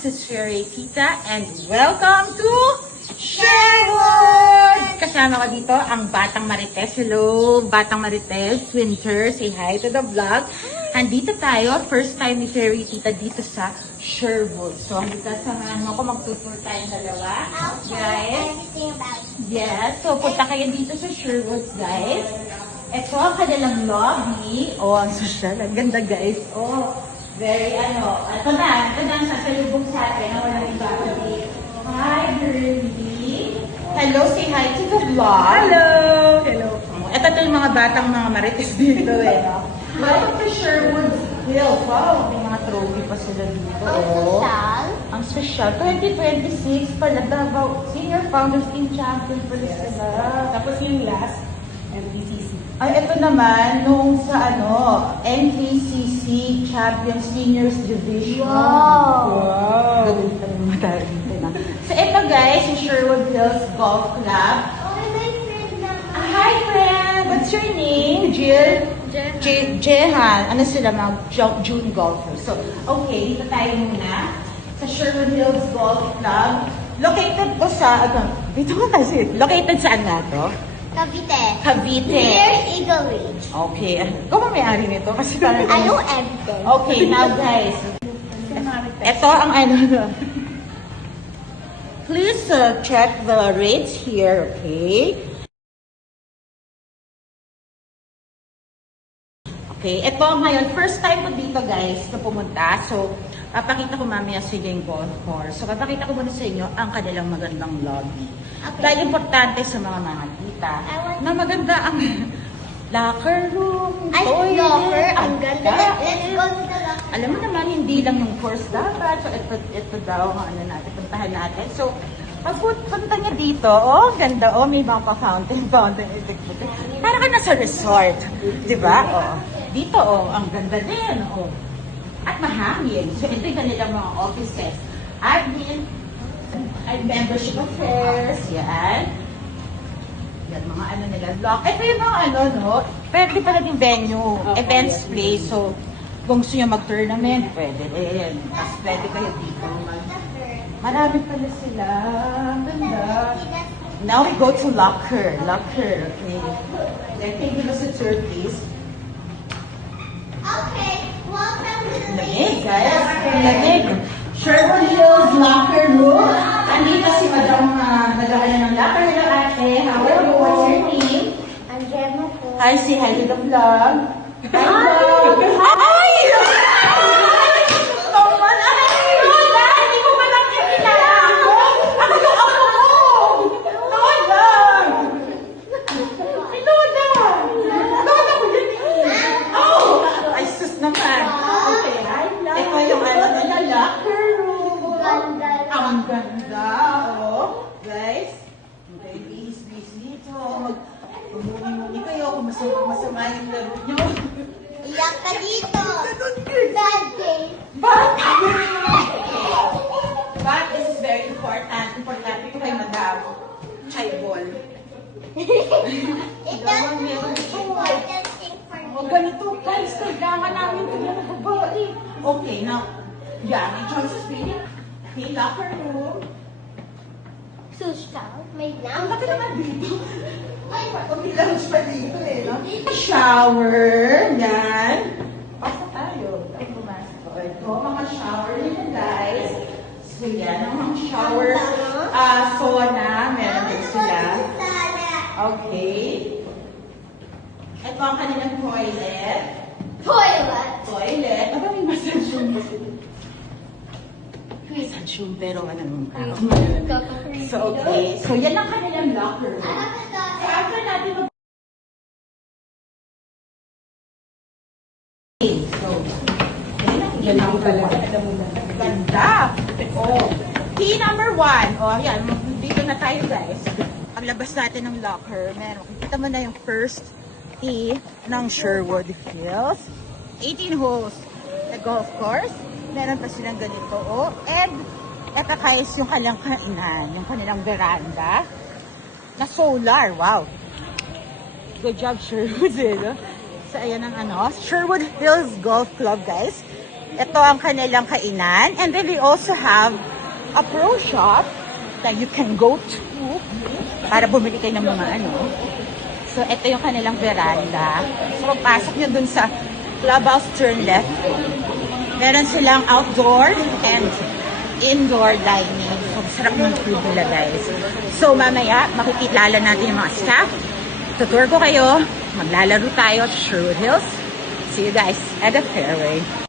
This is Sherry Tita and welcome to Sherwood! Kasama ko dito ang Batang Marites. Hello, Batang Marites, Winter. Say hi to the vlog. Andito tayo, first time ni Sherry Tita dito sa Sherwood. So, hanggang samahan mo ko, magtutur tayong dalawa. Guys, yes. So, punta kayo dito sa Sherwood, guys. Ito ang kanilang lobby. Oh, ang social. Ang ganda, guys. Oh, very ito na ang sasalubong sa atin. Walang iba. Hi, girlie. Hello, say hi to the vlog. Hello! Hello. Ito yung mga batang mga marites dito eh. No? Welcome to Sherwood Hills. Wow, may mga trophy pa sila dito. Oh. Ang special. 2026 pala. Davao Senior Founders Team Champion pala sila. Tapos yung last, MPCC. Ay, ito naman, nung sa NPCC Champions Seniors Division. Wow! Gawin pa ng mata dito na. So, ito guys, yung Sherwood Hills Golf Club. Hi, friend! What's your name? Jill? Jehan. Ano sila, mga June golfers. So, okay, dito tayo muna sa Sherwood Hills Golf Club. Located po sa, dito ko kasi, located saan na to? Cavite. Near Eagle Ridge. Okay. Ikaw ba may-ari nito? Kasi parang... I know everything. Okay, now guys. Ito ang Please check the rates here, okay? Okay, ito ngayon, first time ko dito guys na pumunta. So, pakita ko mamaya sa yung golf course. So, papakita ko muna sa inyo ang kanilang magandang lobby. Okay. Dahil importante sa mga tita na maganda ang locker room, Ay, toilet. locker. Ang ganda. Let's go to the locker. Alam mo naman, hindi lang yung course dapat. So, ito daw ang natin, puntahan natin. So, pagpunta niya dito, oh, ganda, oh, may mga pa-fountain. Para ka nasa resort. Diba? Oh. Dito, oh, ang ganda din, oh. At mahangin. So, ito yung kanilang mga offices. Admin, membership affairs, yan. Yan, mga nila, block. Ito yung mga no? Pwede pala yung venue, events place. So, kung gusto nyo mag-tournament, pwede rin. Tapos pwede kayo dito. Marami pala sila. Ganda. Now we go to locker. Locker, okay. Then, can you give us a tour, please? Okay, welcome to the Lamig, guys. Lamig. Sherwood Hills Locker Room. Andito si Madam nagkakanya ng locker. Hello, ate. How are you? What's your name? I'm Gemma po. Hi, say hi to the vlog. Hi, vlog. Ay! Normal. Ay, Lola! Hindi ko pa lang kilala ako. Ako yung ako mo. Lola! Ay, Lola! Lola ko yun eh. Oh! Ay, sus naman. Okay. Ito yung nila, locker room. Ganda. Ang ganda, oh. Guys, okay, busy dito. Umuni-muni kayo kung masama yung laro nyo. Iyak ka dito. Bad day. But this is very important. Importante ko kayo mag-chai ball. It doesn't important thing for me. O ganito, guys, kailangan namin ito yung babae. Okay, now, yeah, may choices really. Okay, locker room. Sush ka? May Ang lang. laki naman dito. Ay, Hindi lang siya dito eh, no? Shower, yan. Basta tayo. Ay, pumasok. Ito, mga shower nila, guys. So, yan, ang mga shower. Sauna, meron din sila. Okay. Ito ang kanilang toilet. Toilet. Aba, may massage room kasi. May massage room, pero ano naman tao. So, okay. So, yan ang kanilang locker room. So, after natin so, yan ang ganda. Oh, key number 1. Oh, yan. Dito na tayo, guys. Paglabas natin ng locker, meron. Kita mo na yung first tee ng Sherwood Hills. 18 holes na golf course. Meron pa silang ganito, oh. And, eto guys, yung kanilang kainan, yung kanilang veranda na solar. Wow. Good job, Sherwood. So, ayan ang Sherwood Hills Golf Club, guys. Ito ang kanilang kainan. And then they also have a pro shop that you can go to para bumili kayo ng mga ano. So, ito yung kanilang veranda. So, pagpasok nyo dun sa clubhouse, turn left. Meron silang outdoor and indoor dining. So, sarap ng food nila, guys. So, mamaya, makikilala natin yung mga staff. Tutur ko kayo. Maglalaro tayo sa Sherwood Hills. See you guys at the fairway.